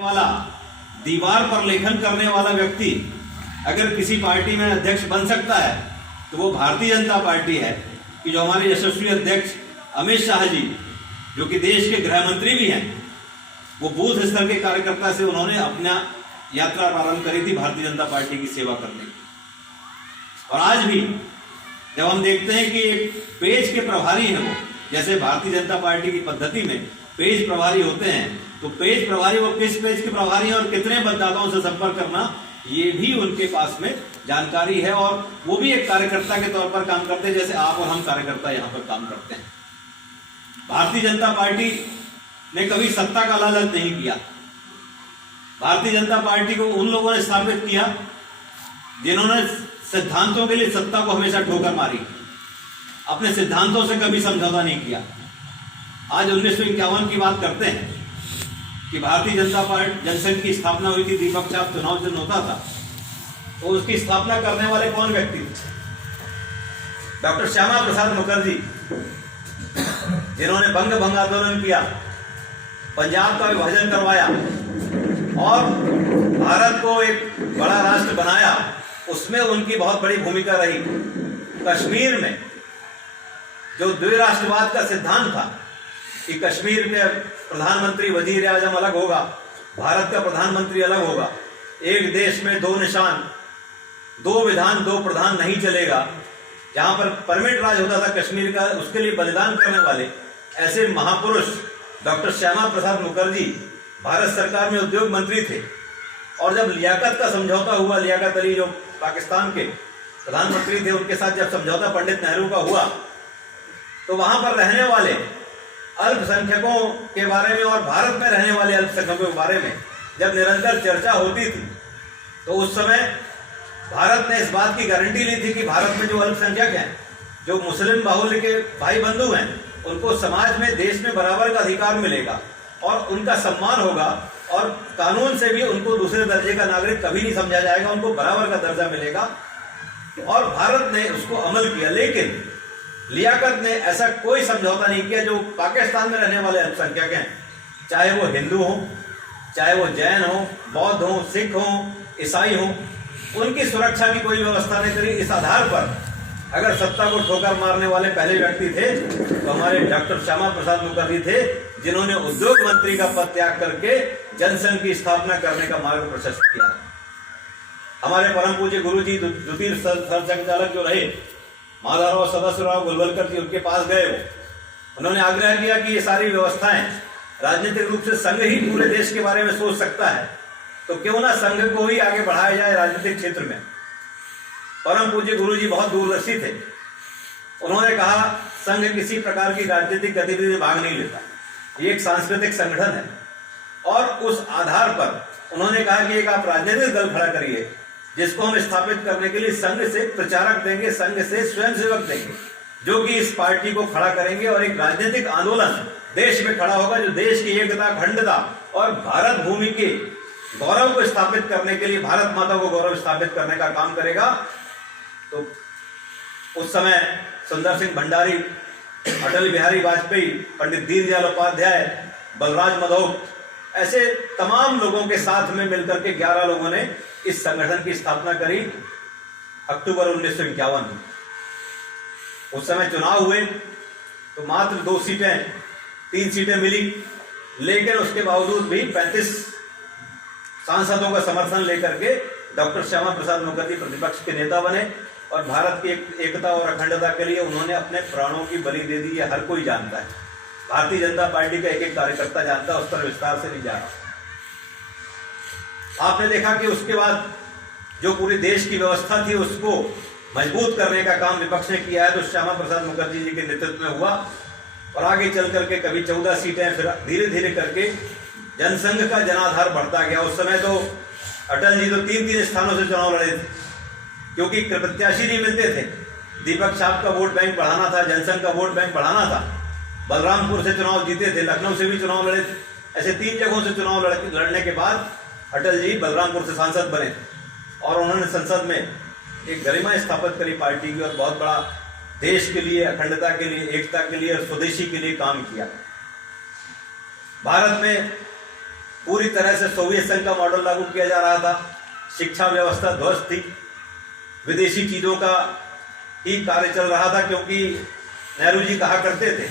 वाला, दीवार पर लेखन करने वाला व्यक्ति अगर किसी पार्टी में अध्यक्ष बन सकता है तो वो भारतीय जनता पार्टी है कि जो हमारे यशस्वी अध्यक्ष अमित शाह जी, जो कि देश के गृह मंत्री भी हैं, वो बूथ स्तर के कार्यकर्ता से उन्होंने अपना यात्रा प्रारंभ करी थी भारतीय जनता पार्टी की सेवा करने की। और आज भी जब हम देखते हैं कि एक पेज के प्रभारी हैं वो, जैसे भारतीय जनता पार्टी की पद्धति में पेज प्रभारी होते हैं, तो पेज प्रभारी वो किस पेज के प्रभारी हैं और कितने मतदाताओं से संपर्क करना, ये भी उनके पास में जानकारी है। और वो भी एक कार्यकर्ता के तौर पर काम करते हैं, जैसे आप और हम कार्यकर्ता यहाँ पर काम करते हैं। भारतीय जनता पार्टी ने कभी सत्ता का लालच नहीं किया। भारतीय जनता पार्टी को उन लोगों ने स्थापित किया जिन्होंने सिद्धांतों के लिए सत्ता को हमेशा ठोकर मारी, अपने सिद्धांतों से कभी समझौता नहीं किया। आज 1951 की बात करते हैं कि भारतीय जनता पार्टी जनसंघ की स्थापना हुई थी, दीपक चाप चुनाव चिन्ह होता था, तो उसकी स्थापना करने वाले कौन व्यक्ति थे? डॉक्टर श्यामा प्रसाद मुखर्जी, जिन्होंने बंग भंग आंदोलन किया, पंजाब का विभाजन करवाया और भारत को एक बड़ा राष्ट्र बनाया। उसमें उनकी बहुत बड़ी भूमिका रही। कश्मीर में जो द्विराष्ट्रवाद का सिद्धांत था कि कश्मीर के प्रधानमंत्री वजीर आजम अलग होगा, भारत का प्रधानमंत्री अलग होगा, एक देश में दो निशान, दो विधान दो प्रधान नहीं चलेगा, जहां पर परमिट राज होता था कश्मीर का, उसके लिए बलिदान करने वाले ऐसे महापुरुष डॉक्टर श्यामा प्रसाद मुखर्जी भारत सरकार में उद्योग मंत्री थे। और जब लियाकत का समझौता हुआ, लियाकत अली जो पाकिस्तान के प्रधानमंत्री थे, उनके साथ जब समझौता पंडित नेहरू का हुआ, तो वहां पर रहने वाले अल्पसंख्यकों के बारे में और भारत में रहने वाले अल्पसंख्यकों के बारे में जब निरंतर चर्चा होती थी, तो उस समय भारत ने इस बात की गारंटी ली थी कि भारत में जो अल्पसंख्यक हैं, जो मुस्लिम बाहुल्य के भाई बंधु हैं, उनको समाज में, देश में बराबर का अधिकार मिलेगा और उनका सम्मान होगा और कानून से भी उनको दूसरे दर्जे का नागरिक कभी नहीं समझा जाएगा, उनको बराबर का दर्जा मिलेगा। और भारत ने उसको अमल किया। लेकिन लियाकत ने ऐसा कोई समझौता नहीं किया जो पाकिस्तान में रहने वाले अल्पसंख्यक हैं, चाहे वो हिंदू हों, चाहे वो जैन हों, बौद्ध हों, सिख हों, ईसाई हों, उनकी सुरक्षा की कोई व्यवस्था नहीं करी। इस आधार पर अगर सत्ता को ठोकर मारने वाले पहले व्यक्ति थे तो हमारे डॉक्टर श्यामा प्रसाद मुखर्जी थे, जिन्होंने उद्योग मंत्री का पद त्याग करके जनसंघ की स्थापना करने का मार्ग प्रशस्त किया। हमारे परम पूज्य गुरु जी द्वितीय सरसंघचालक जो रहे माधवराव सदाशिवराव गोलवलकर जी, उनके पास गए, उन्होंने आग्रह किया कि ये सारी व्यवस्थाएं, राजनीतिक रूप से संघ ही पूरे देश के बारे में सोच सकता है, तो क्यों ना संघ को ही आगे बढ़ाया जाए राजनीतिक क्षेत्र में। परम पूज्य गुरु जी बहुत दूरदर्शी थे। उन्होंने कहा संघ किसी प्रकार की राजनीतिक गतिविधि में भाग नहीं लेता, ये एक सांस्कृतिक संगठन है। और उस आधार पर उन्होंने कहा कि एक आप राजनीतिक दल खड़ा करिए जिसको हम स्थापित करने के लिए संघ से प्रचारक देंगे, संघ से स्वयंसेवक देंगे, जो कि इस पार्टी को खड़ा करेंगे और एक राजनीतिक आंदोलन देश में खड़ा होगा, जो देश की एकता, अखंडता और भारत भूमि के गौरव को स्थापित करने के लिए, भारत माता को गौरव स्थापित करने का काम करेगा। तो उस समय सुंदर सिंह भंडारी, अटल बिहारी वाजपेयी, पंडित दीनदयाल उपाध्याय, बलराज मधोक, ऐसे तमाम लोगों के साथ में मिलकर के 11 लोगों ने इस संगठन की स्थापना करी अक्टूबर 1951 में। उस समय चुनाव हुए तो मात्र 3 सीटें मिली, लेकिन उसके बावजूद भी 35 सांसदों का समर्थन लेकर के डॉक्टर श्यामा प्रसाद मुखर्जी प्रतिपक्ष के नेता बने और भारत की एकता और अखंडता के लिए उन्होंने अपने प्राणों की बलि दे दी। ये हर कोई जानता है, भारतीय जनता पार्टी का एक एक कार्यकर्ता जानता है, उस पर विस्तार से नहीं जा रहा। आपने देखा कि उसके बाद जो पूरे देश की व्यवस्था थी उसको मजबूत करने का काम विपक्ष ने किया है, तो श्यामा प्रसाद मुखर्जी जी के नेतृत्व में हुआ। और आगे चल करके कभी 14 सीटें, फिर धीरे धीरे करके जनसंघ का जनाधार बढ़ता गया। उस समय तो अटल जी तो 3 स्थानों से चुनाव लड़े थे, क्योंकि प्रत्याशी नहीं मिलते थे। दीपक साहब का वोट बैंक बढ़ाना था, जनसंघ का वोट बैंक बढ़ाना था। बलरामपुर से चुनाव जीते थे, लखनऊ से भी चुनाव लड़े थे। ऐसे 3 जगहों से चुनाव लड़ने के बाद अटल जी बलरामपुर से सांसद बने और उन्होंने संसद में एक गरिमा स्थापित करी पार्टी की और बहुत बड़ा देश के लिए, अखंडता के लिए, एकता के लिए और स्वदेशी के लिए काम किया। भारत में पूरी तरह से सोवियत संघ का मॉडल लागू किया जा रहा था। शिक्षा व्यवस्था ध्वस्त थी, विदेशी चीजों का ही कार्य चल रहा था, क्योंकि नेहरू जी कहा करते थे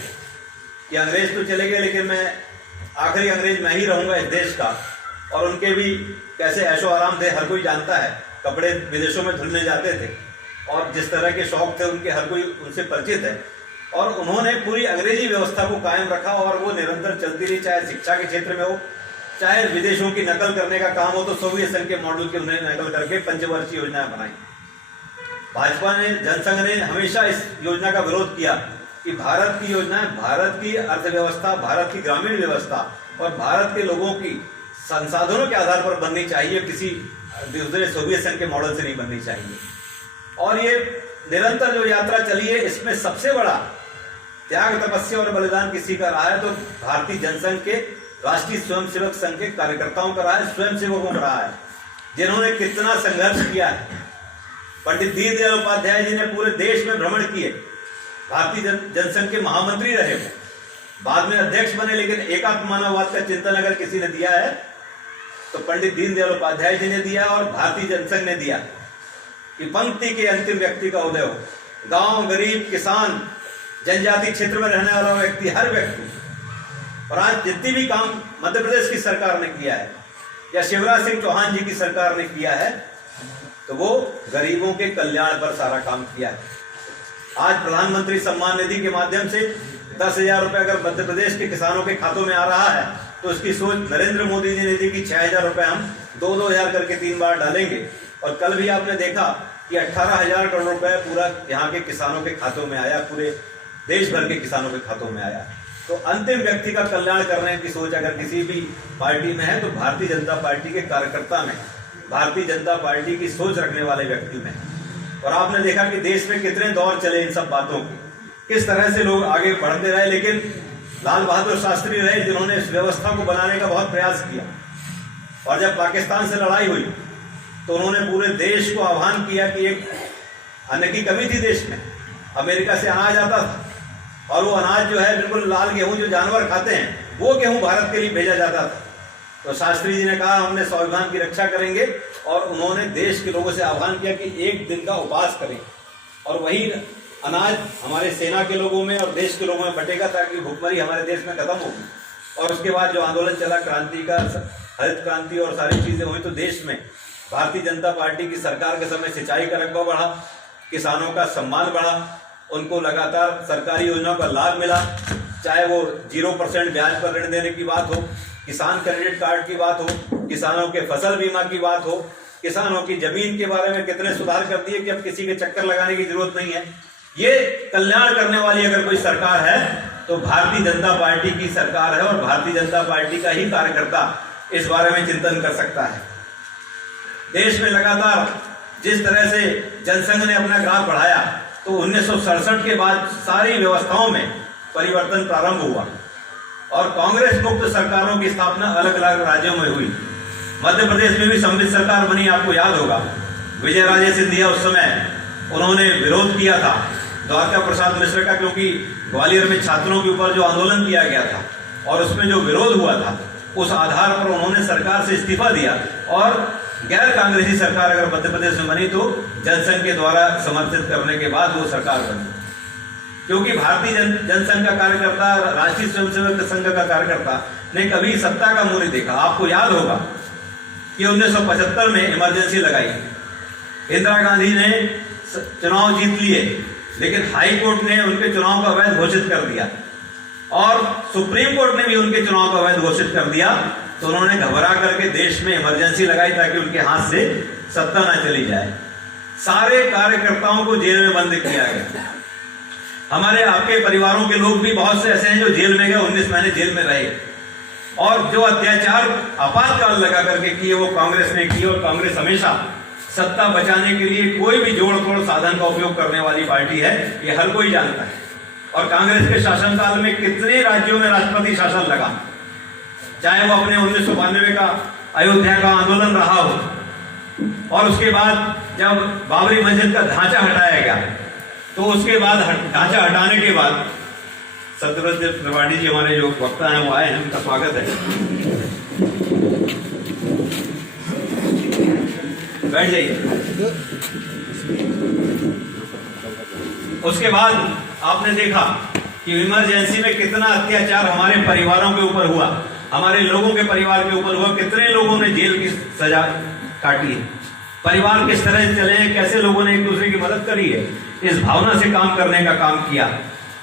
कि अंग्रेज तो चले गए लेकिन मैं आखिरी अंग्रेज मैं ही रहूंगा इस देश का। और उनके भी कैसे ऐशो आराम थे हर कोई जानता है, कपड़े विदेशों में धुलने जाते थे और जिस तरह के शौक थे उनके हर कोई उनसे परिचित है। और उन्होंने पूरी अंग्रेजी व्यवस्था को कायम रखा और वो निरंतर चलती रही, चाहे शिक्षा के क्षेत्र में हो, चाहे विदेशों की नकल करने का काम हो, तो सोवियत संघ के मॉडल की उन्होंने नकल करके पंचवर्षीय योजनाएं बनाई। भाजपा ने, जनसंघ ने हमेशा इस योजना का विरोध किया कि भारत की योजनाएं भारत की अर्थव्यवस्था, भारत की ग्रामीण व्यवस्था और भारत के लोगों की संसाधनों के आधार पर बननी चाहिए, किसी दूसरे सोवियत संघ के मॉडल से नहीं बननी चाहिए। और ये निरंतर जो यात्रा चली है, इसमें सबसे बड़ा त्याग, तपस्या और बलिदान किसी का रहा है तो भारतीय जनसंघ के, राष्ट्रीय स्वयंसेवक संघ के कार्यकर्ताओं का रहा है, स्वयंसेवकों का रहा है, जिन्होंने कितना संघर्ष किया है। पंडित दीनदयाल उपाध्याय जी ने पूरे देश में भ्रमण किए, भारतीय जनसंघ के महामंत्री रहे, वो बाद में अध्यक्ष बने, लेकिन एकात्म मानववाद का चिंतन अगर किसी ने दिया है तो पंडित दीनदयाल उपाध्याय जी ने दिया और भारतीय जनसंघ ने दिया कि पंक्ति के अंतिम व्यक्ति का उदय हो। गांव, गरीब, किसान, जनजाति क्षेत्र में रहने वाला व्यक्ति, हर व्यक्ति। और आज जितनी भी काम मध्य प्रदेश की सरकार ने किया है या शिवराज सिंह चौहान जी की सरकार ने किया है, तो वो गरीबों के कल्याण पर सारा काम किया है। आज प्रधानमंत्री सम्मान निधि के माध्यम से 10,000 रुपए अगर मध्य प्रदेश के किसानों के खातों में आ रहा है, तो उसकी सोच नरेंद्र मोदी जी ने दी कि 6,000 रुपए हम 2-2 करके 3 बार डालेंगे। और कल भी आपने देखा कि 18,000 करोड़ रुपए पूरा यहाँ के किसानों के खातों में आया, पूरे देश भर के किसानों के खातों में आया। तो अंतिम व्यक्ति का कल्याण करने की सोच अगर किसी भी पार्टी में है तो भारतीय जनता पार्टी के कार्यकर्ता में, भारतीय जनता पार्टी की सोच रखने वाले व्यक्ति में। और आपने देखा कि देश में कितने दौर चले इन सब बातों के, किस तरह से लोग आगे बढ़ते रहे, लेकिन लाल बहादुर शास्त्री रहे जिन्होंने इस व्यवस्था को बनाने का बहुत प्रयास किया। और जब पाकिस्तान से लड़ाई हुई तो उन्होंने पूरे देश को आह्वान किया कि एक अन्न की कमी थी देश में, अमेरिका से अनाज आता था और वो अनाज जो है बिल्कुल लाल गेहूं जो जानवर खाते हैं, वो गेहूं भारत के लिए भेजा जाता था। तो शास्त्री जी ने कहा हमने स्वाभिमान की रक्षा करेंगे और उन्होंने देश के लोगों से आह्वान किया कि एक दिन का उपवास करें और वही अनाज हमारे सेना के लोगों में और देश के लोगों में बटेगा ताकि भुखमरी हमारे देश में खत्म हो। और उसके बाद जो आंदोलन चला क्रांति का, हरित क्रांति और सारी चीजें हुई, तो देश में भारतीय जनता पार्टी की सरकार के समय सिंचाई का रकबा बढ़ा, किसानों का सम्मान बढ़ा, उनको लगातार सरकारी योजनाओं का लाभ मिला, चाहे वो 0% ब्याज पर ऋण देने की बात हो, किसान क्रेडिट कार्ड की बात हो, किसानों के फसल बीमा की बात हो, किसानों की जमीन के बारे में कितने सुधार कर दिए कि अब किसी के चक्कर लगाने की जरूरत नहीं है। ये कल्याण करने वाली अगर कोई सरकार है तो भारतीय जनता पार्टी की सरकार है और भारतीय जनता पार्टी का ही कार्यकर्ता इस बारे में चिंतन कर सकता है। देश में लगातार जिस तरह से जनसंघ ने अपना ग्राफ बढ़ाया, तो 1967 के बाद सारी व्यवस्थाओं में परिवर्तन प्रारंभ हुआ और कांग्रेस मुक्त सरकारों की स्थापना अलग अलग राज्यों में हुई। मध्य प्रदेश में भी सम्मिलित सरकार बनी, आपको याद होगा। विजयराजे सिंधिया उस समय उन्होंने विरोध किया था द्वारका प्रसाद मिश्र का, क्योंकि ग्वालियर में छात्रों के ऊपर जो आंदोलन किया गया था और उसमें जो विरोध हुआ था, उस आधार पर उन्होंने सरकार से इस्तीफा दिया और गैर कांग्रेसी सरकार अगर मध्य प्रदेश में बनी तो जनसंघ के द्वारा समर्थित करने के बाद वो सरकार बनी। क्योंकि भारतीय जनसंघ का कार्यकर्ता, राष्ट्रीय स्वयंसेवक संघ का कार्यकर्ता ने कभी सत्ता का मुंह नहीं देखा। आपको याद होगा कि 1975 में इमरजेंसी लगाई, इंदिरा गांधी ने चुनाव जीत लिए, लेकिन हाई कोर्ट ने उनके चुनाव को अवैध घोषित कर दिया और सुप्रीम कोर्ट ने भी उनके चुनाव को अवैध घोषित कर दिया। तो उन्होंने घबरा करके देश में इमरजेंसी लगाई ताकि उनके हाथ से सत्ता न चली जाए। सारे कार्यकर्ताओं को जेल में बंद किया गया। हमारे आपके परिवारों के लोग भी बहुत से ऐसे हैं जो जेल में गए, 19 महीने जेल में रहे और जो अत्याचार आपातकाल लगा करके किए वो कांग्रेस ने किए। और कांग्रेस हमेशा सत्ता बचाने के लिए कोई भी जोड़ तोड़ साधन का उपयोग करने वाली पार्टी है, ये हर कोई जानता है। और कांग्रेस के शासनकाल में कितने राज्यों में राष्ट्रपति शासन लगा, चाहे वो अपने 1992 का अयोध्या का आंदोलन रहा हो और उसके बाद जब बाबरी मस्जिद का ढांचा हटाया गया, तो उसके बाद ढांचा हटाने के बाद सत्यव्रत त्रिपाठी जी हमारे जो वक्ता हैं वो आए हैं, उनका स्वागत है। बैठ जाइए। उसके बाद आपने देखा कि इमरजेंसी में कितना अत्याचार हमारे परिवारों के ऊपर हुआ, हमारे लोगों के परिवार के ऊपर हुआ। कितने लोगों ने जेल की सजा काटी है, परिवार किस तरह चले हैं, कैसे लोगों ने एक दूसरे की मदद करी है, इस भावना से काम करने का काम किया।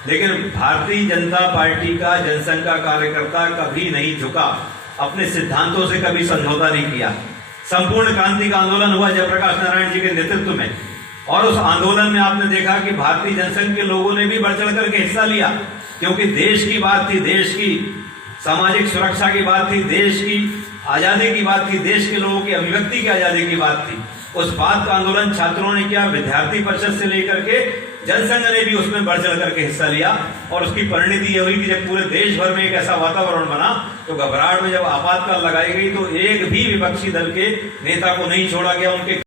लेकिन भारतीय जनता पार्टी का जनसंघ का कार्यकर्ता कभी नहीं झुका, अपने सिद्धांतों से कभी समझौता नहीं किया। संपूर्ण क्रांति का आंदोलन हुआ जयप्रकाश नारायण जी के नेतृत्व में, और उस आंदोलन में आपने देखा कि भारतीय जनसंघ के लोगों ने भी बढ़ चढ़ करके हिस्सा लिया, क्योंकि देश की बात थी, देश की सामाजिक सुरक्षा की बात थी, देश की आजादी की बात थी, देश के लोगों की अभिव्यक्ति की आजादी की बात थी। उस बात का आंदोलन छात्रों ने किया, विद्यार्थी परिषद से लेकर के जनसंघ ने भी उसमें बढ़ चढ़ करके हिस्सा लिया, और उसकी परिणति यह हुई कि जब पूरे देश भर में एक ऐसा वातावरण बना, तो घबराहट में जब आपातकाल लगाई गई तो एक भी विपक्षी दल के नेता को नहीं छोड़ा गया, उनके